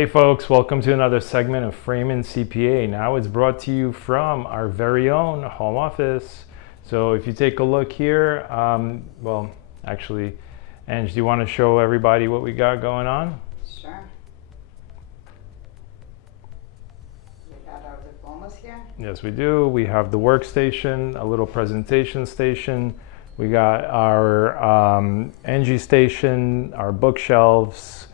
Hey folks, welcome to another segment of Freyman CPA. Now it's brought to you from our very own home office. So if you take a look here, well, actually, Ange, do you want to show everybody what we got going on? Sure. We got our diplomas here. Yes, we do. We have the workstation, a little presentation station. We got our Angie station, our bookshelves.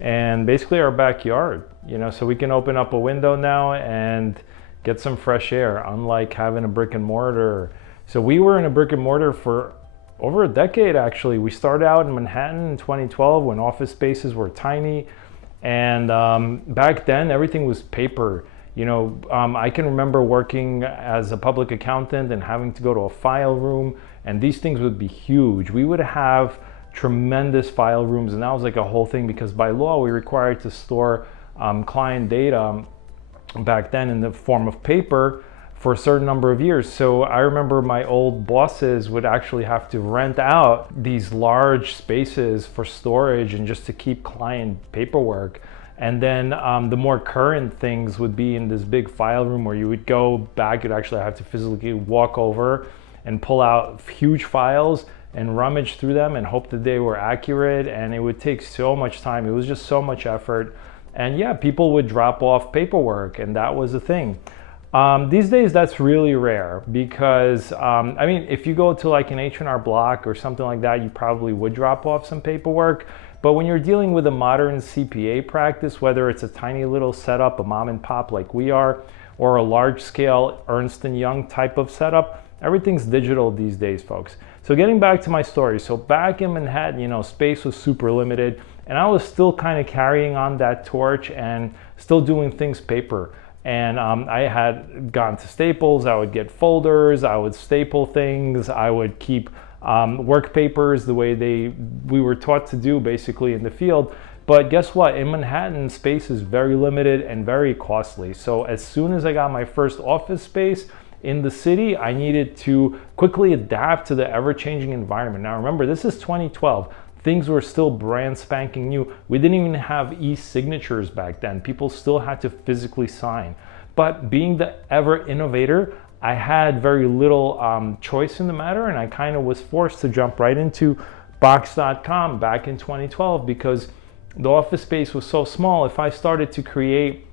And basically our backyard, so we can open up a window now and get some fresh air, unlike having a brick and mortar. So we were in a brick and mortar for over a decade, actually. We started out in Manhattan in 2012 when office spaces were tiny. And back then, everything was paper. I can remember working as a public accountant and having to go to a file room, and these things would be huge. We would have tremendous file rooms, and that was like a whole thing because by law, we were required to store client data back then in the form of paper for a certain number of years. So I remember my old bosses would actually have to rent out these large spaces for storage and just to keep client paperwork. And then the more current things would be in this big file room where you would go back, you'd actually have to physically walk over and pull out huge files and rummage through them and hope that they were accurate. And it would take so much time. It was just so much effort. And yeah, people would drop off paperwork, and that was the thing. These days, that's really rare because, if you go to like an H&R Block or something like that, you probably would drop off some paperwork. But when you're dealing with a modern CPA practice, whether it's a tiny little setup, a mom and pop like we are, or a large scale Ernst & Young type of setup, everything's digital these days, folks. So getting back to my story. So back in Manhattan, space was super limited, and I was still kind of carrying on that torch and still doing things paper. And I had gone to Staples. I would get folders, I would staple things, I would keep work papers the way we were taught to do basically in the field. But guess what? In Manhattan, space is very limited and very costly. So as soon as I got my first office space in the city, I needed to quickly adapt to the ever-changing environment. Now remember, this is 2012. Things were still brand spanking new. We didn't even have e-signatures back then. People still had to physically sign. But being the ever innovator, I had very little choice in the matter, and I kind of was forced to jump right into Box.com back in 2012 because the office space was so small. If I started to create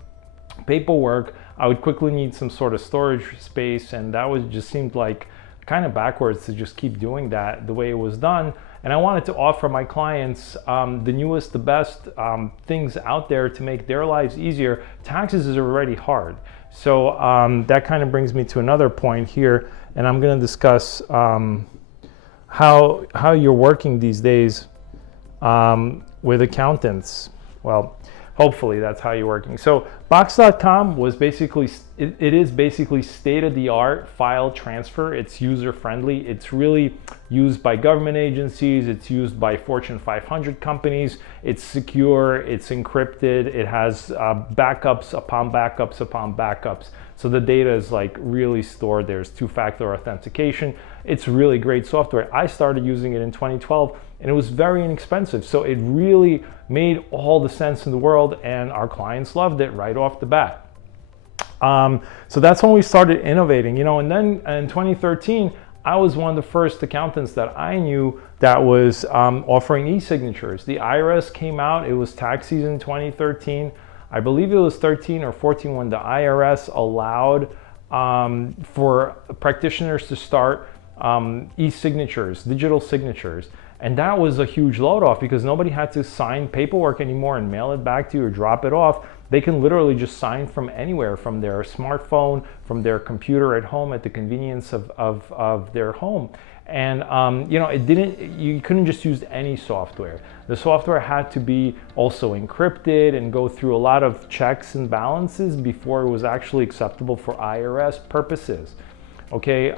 paperwork, I would quickly need some sort of storage space, and that just seemed like kind of backwards to just keep doing that the way it was done. And I wanted to offer my clients the newest, the best things out there to make their lives easier. Taxes is already hard. So that kind of brings me to another point here, and I'm going to discuss how you're working these days with accountants. Well, hopefully that's how you're working. So Box.com was basically, it is basically state-of-the-art file transfer. It's user-friendly. It's really used by government agencies. It's used by Fortune 500 companies. It's secure. It's encrypted. It has backups upon backups upon backups. So the data is like really stored. There's two-factor authentication. It's really great software. I started using it in 2012, and it was very inexpensive. So it really made all the sense in the world, and our clients loved it right off the bat. So that's when we started innovating, and then in 2013, I was one of the first accountants that I knew that was offering e-signatures. The IRS came out, it was tax season 2013. I believe it was 13 or 14 when the IRS allowed for practitioners to start e-signatures, digital signatures. And that was a huge load off because nobody had to sign paperwork anymore and mail it back to you or drop it off. They can literally just sign from anywhere, from their smartphone, from their computer at home at the convenience of their home. And you couldn't just use any software. The software had to be also encrypted and go through a lot of checks and balances before it was actually acceptable for IRS purposes. Okay,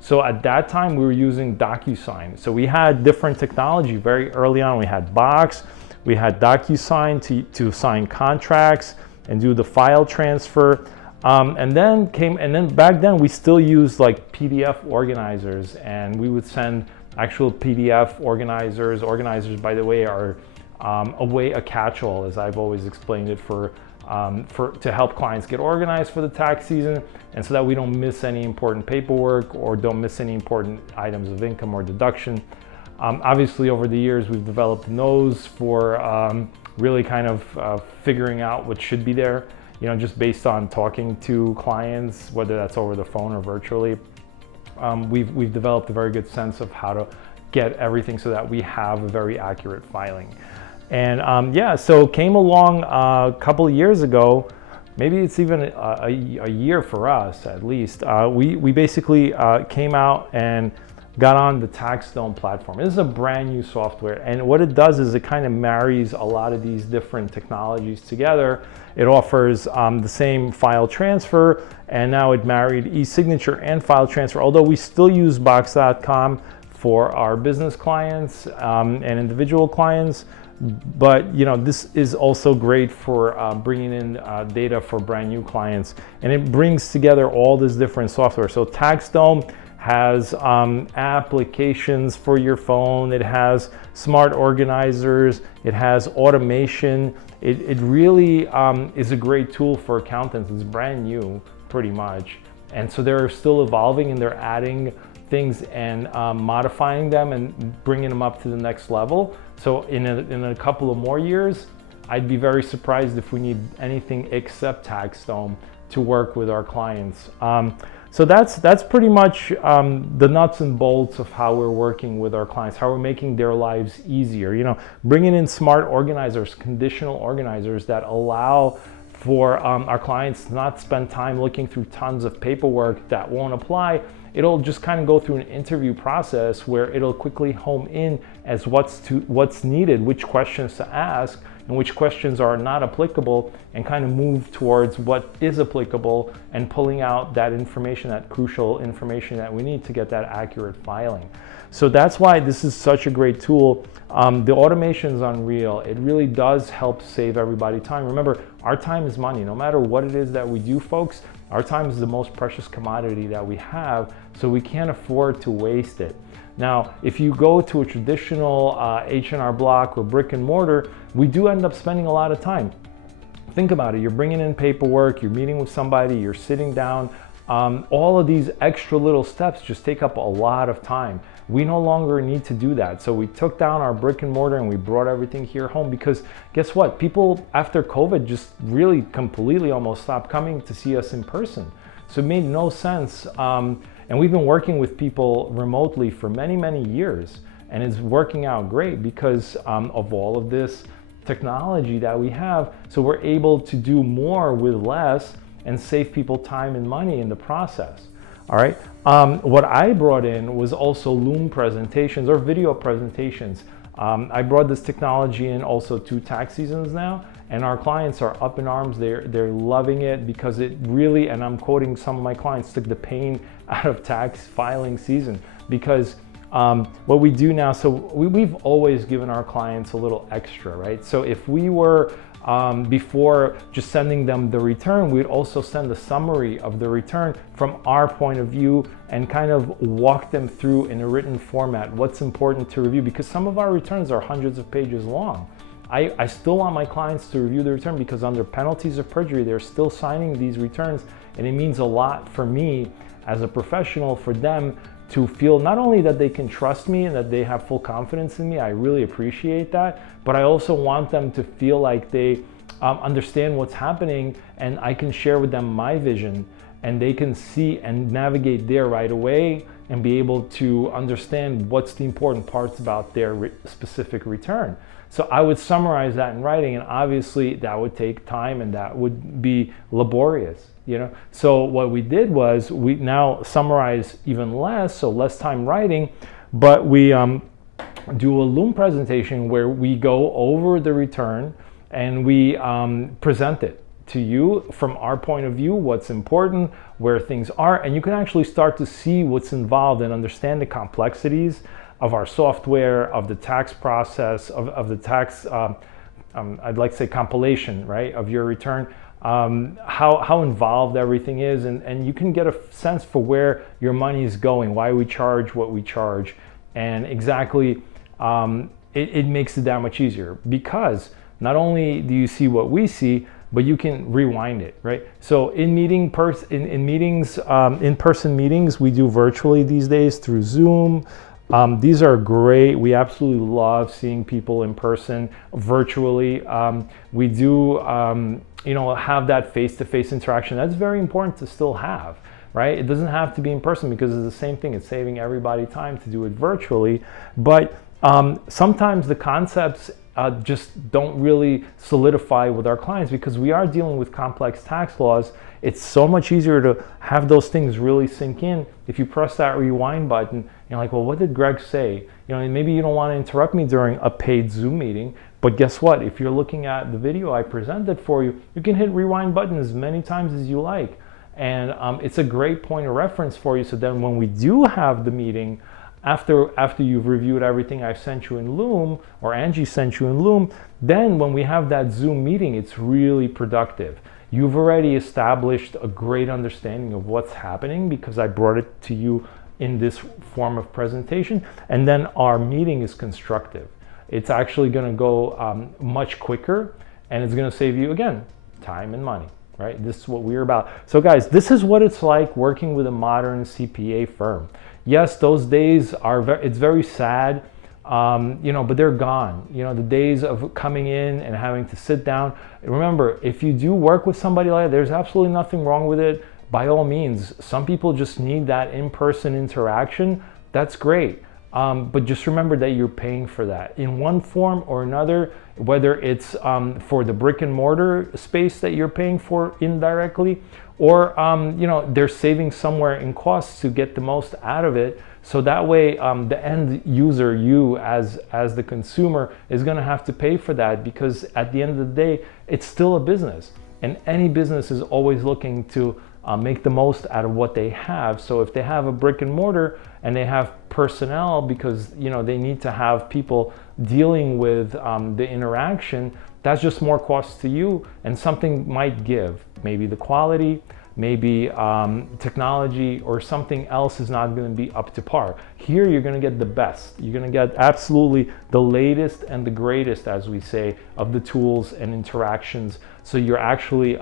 so at that time we were using DocuSign. So we had different technology very early on. We had Box, we had DocuSign to sign contracts and do the file transfer. And then back then we still used like PDF organizers, and we would send actual PDF organizers. Organizers, by the way, are a catch-all, as I've always explained it, to help clients get organized for the tax season, and so that we don't miss any important paperwork or don't miss any important items of income or deduction. Obviously, over the years, we've developed those for really kind of figuring out what should be there, just based on talking to clients, whether that's over the phone or virtually. We've developed a very good sense of how to get everything so that we have a very accurate filing. And so came along a couple of years ago, maybe it's even a year for us at least. We basically came out and got on the TaxStone platform. This is a brand new software, and what it does is it kind of marries a lot of these different technologies together. It offers the same file transfer, and now it married e-signature and file transfer, although we still use Box.com for our business clients and individual clients. But this is also great for bringing in data for brand new clients, and it brings together all this different software. So TaxStone has applications for your phone, it has smart organizers, it has automation. It really is a great tool for accountants. It's brand new, pretty much, and so they're still evolving and they're adding things and modifying them and bringing them up to the next level. So in a couple of more years, I'd be very surprised if we need anything except TaxStone to work with our clients. So that's pretty much the nuts and bolts of how we're working with our clients, how we're making their lives easier. Bringing in smart organizers, conditional organizers that allow for our clients to not spend time looking through tons of paperwork that won't apply. It'll just kind of go through an interview process where it'll quickly home in as what's needed, which questions to ask and which questions are not applicable, and kind of move towards what is applicable and pulling out that information, that crucial information that we need to get that accurate filing. So that's why this is such a great tool. The automation is unreal. It really does help save everybody time. Remember, our time is money. No matter what it is that we do, folks, our time is the most precious commodity that we have, so we can't afford to waste it. Now, if you go to a traditional H&R Block or brick and mortar, we do end up spending a lot of time. Think about it. You're bringing in paperwork, you're meeting with somebody, you're sitting down. All of these extra little steps just take up a lot of time. We no longer need to do that. So we took down our brick and mortar and we brought everything here home, because guess what? People after COVID just really completely almost stopped coming to see us in person. So it made no sense. And we've been working with people remotely for many, many years, and it's working out great because of all of this technology that we have. So we're able to do more with less and save people time and money in the process. All right. What I brought in was also Loom presentations or video presentations. I brought this technology in also 2 tax seasons now, and our clients are up in arms. They're loving it because it really, and I'm quoting some of my clients, took the pain out of tax filing season. Because what we do now, so we've always given our clients a little extra, right? So if we were before just sending them the return, we'd also send a summary of the return from our point of view and kind of walk them through in a written format what's important to review, because some of our returns are hundreds of pages long. I still want my clients to review the return, because under penalties of perjury, they're still signing these returns, and it means a lot for me as a professional for them to feel not only that they can trust me and that they have full confidence in me. I really appreciate that, but I also want them to feel like they understand what's happening, and I can share with them my vision, and they can see and navigate there right away and be able to understand what's the important parts about their specific return. So I would summarize that in writing, and obviously that would take time and that would be laborious. So what we did was we now summarize even less, so less time writing, but we do a Loom presentation where we go over the return and we present it to you from our point of view, what's important, where things are, and you can actually start to see what's involved and understand the complexities of our software, of the tax process, of the tax, I'd like to say compilation, right, of your return, how involved everything is, and you can get a sense for where your money is going, why we charge what we charge, and exactly it makes it that much easier, because not only do you see what we see, but you can rewind it, right? So in in-person meetings, we do virtually these days through Zoom. These are great. We absolutely love seeing people in person, virtually. We do, have that face-to-face interaction. That's very important to still have, right? It doesn't have to be in person because it's the same thing. It's saving everybody time to do it virtually. But sometimes the concepts just don't really solidify with our clients because we are dealing with complex tax laws. It's so much easier to have those things really sink in if you press that rewind button. You're like, well, what did Greg say? Maybe you don't want to interrupt me during a paid Zoom meeting, but guess what? If you're looking at the video I presented for you, you can hit rewind button as many times as you like. And it's a great point of reference for you. So then when we do have the meeting, after you've reviewed everything I've sent you in Loom, or Angie sent you in Loom, then when we have that Zoom meeting, it's really productive. You've already established a great understanding of what's happening because I brought it to you in this form of presentation, and then our meeting is constructive. It's actually going to go much quicker, and it's going to save you, again, time and money, right? This is what we're about. So guys, this is what it's like working with a modern CPA firm. Yes, those days it's very sad, but they're gone. The days of coming in and having to sit down. Remember, if you do work with somebody like that, there's absolutely nothing wrong with it. By all means, some people just need that in-person interaction. That's great. But just remember that you're paying for that in one form or another, whether it's for the brick and mortar space that you're paying for indirectly, or they're saving somewhere in costs to get the most out of it. So that way the end user, you as the consumer, is going to have to pay for that, because at the end of the day, it's still a business, and any business is always looking to make the most out of what they have. So if they have a brick and mortar and they have personnel because they need to have people dealing with the interaction, that's just more cost to you, and something might give. Maybe the quality, maybe technology, or something else is not going to be up to par. Here you're going to get the best. You're going to get absolutely the latest and the greatest, as we say, of the tools and interactions. So you're actually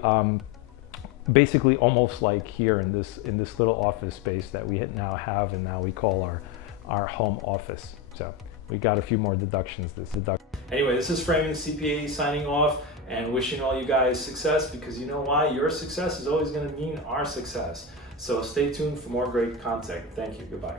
basically almost like here in this little office space that we now have, and now we call our home office. So we got a few more deductions. Anyway, this is Freyman CPA signing off and wishing all you guys success, because you know why? Your success is always going to mean our success. So stay tuned for more great content. Thank you. Goodbye.